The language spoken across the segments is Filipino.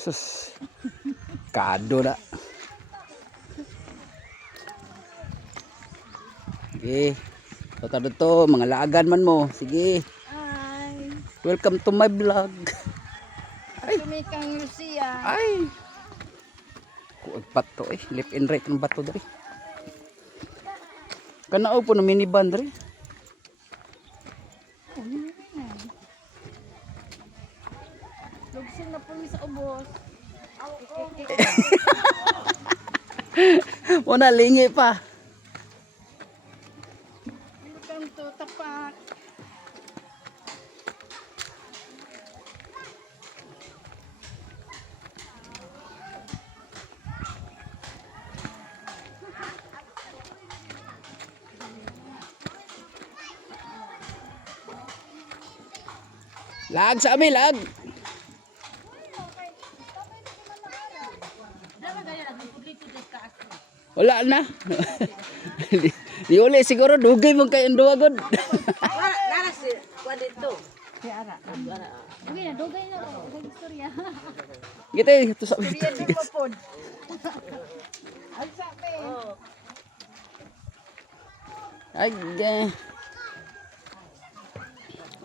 Sus. Kado na. Sige. Totoo to, mga lagan man mo. Sige. Ay. Welcome to my vlog. Tumikang Lucia. Ay. Kuag pato eh. Left and right ng bato dari. Kanao po na minivan dari. Lugsing na po sa ubos. Wala lingi pa. Welcome to Tapak. Lag sa amin, lag. Wala na. Di uli siguro dugay mo kay endo agad. Nara si kuan dito. Si Ara. Okay na, dugay na to. Sa istorya. Gitu to sa. Istorya di pa po. Ang sabi. Ay.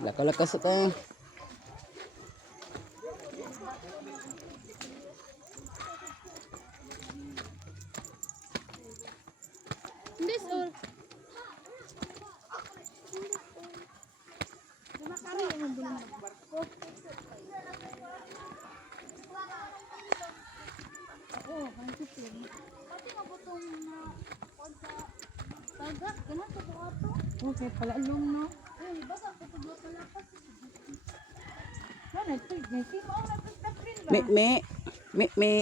Laka-laka sa ta. This all. Okay, pala alum no. Ay, basta ko pag lapas. Ano, ito, Me.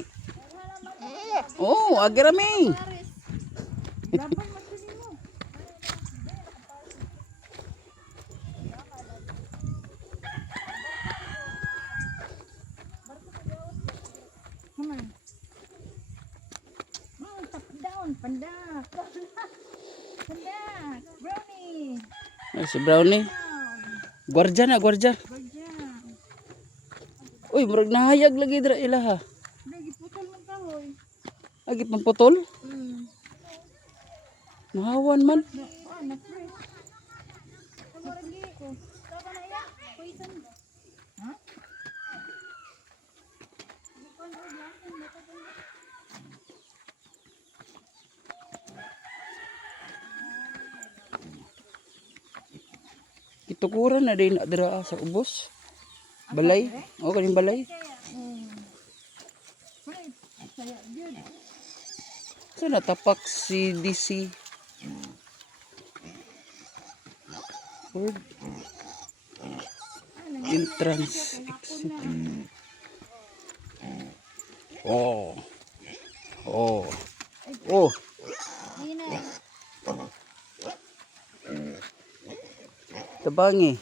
Oh, agrami. dapat matulin mo. Come on. Tap down, pandak. Pandak, brownie. Ay, si Brownie. Gwardiya na, gwardiya. Bagyan. Uy, murag nahayag lagi dira ilaha. Lagi putol mo kahoy. Agi pang putol. Nahawan man. Na-fresh. Lagi ko. Tama na yan. Poison. Ha? Kitukuran na din dira sa ubos. Balay. O kaning balay. Saya yun. So natapak si DC. Word. Entrance exit. Oh. Oh. Oh. Ayun na. Tabangi.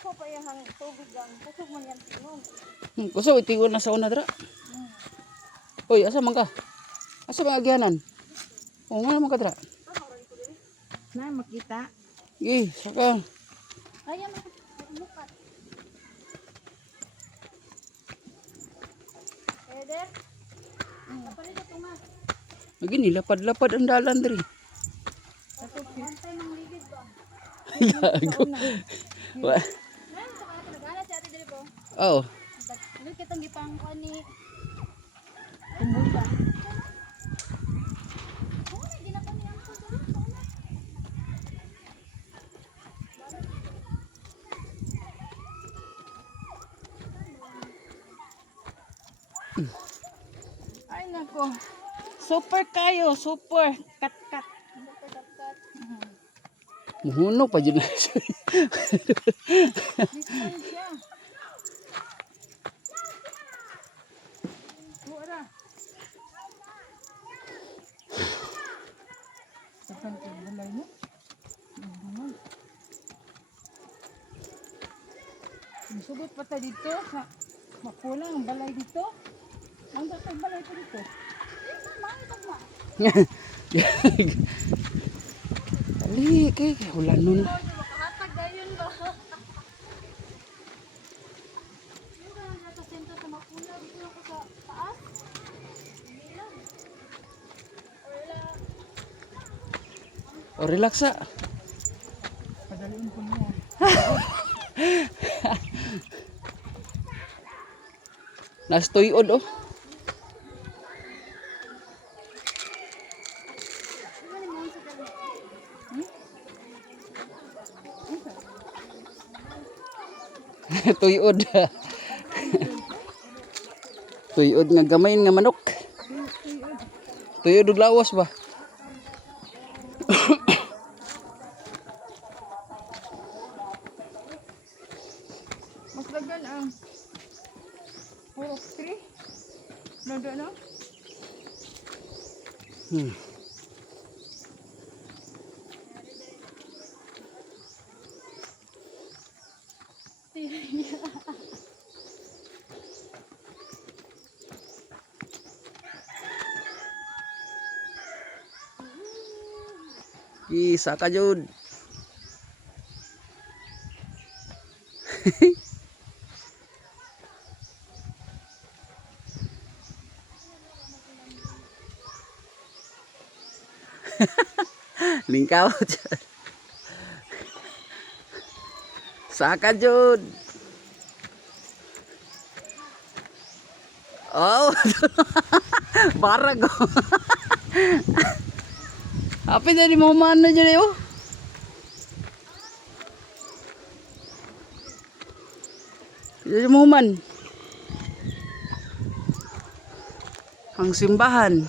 Ako pa yung tubig ang kusog man yan tingog. Kuso itigon na sa una dra. Hoy, asa man ka? Asa man agyanan? O nga naman ka dra. Na makita. Saka. Kaya mamukat. Eder. Kapalit ito nga. Lagi ni lapad-lapad ang dalan diri. Antay ng ligid ba? Yago. Wa. Nan sa mga nagala si ate diri po. Oh. Dili kitang gipang ni kumbuka. Oh, hindi na kami ang diri. Ay nako. Super kayo, super kat-kat. Muhuno pa dyan na siya. Distansya. Buara. Saan ka balay mo? Sugot pa tayo dito. Makulang ang balay dito. Ang dapat balay ko dito. Dali, kay wala nun. Makahatag dayon ba? Yung ka na sa sentro sa Makula, dito ako sa taas. O, relax sa. Padaliin ko niya. Nastuyod, oh. Tuyod. Tuyod nga gamay nga manok. Tuyod ug lawas ba? Mas lagan ang 4-3. Nada na? Isa ka jud. Lingkaw dyan. Saka jud. Oh. Barag. Apa jadi mau mana jadi oh? Jadi mau man. Ang simbahan.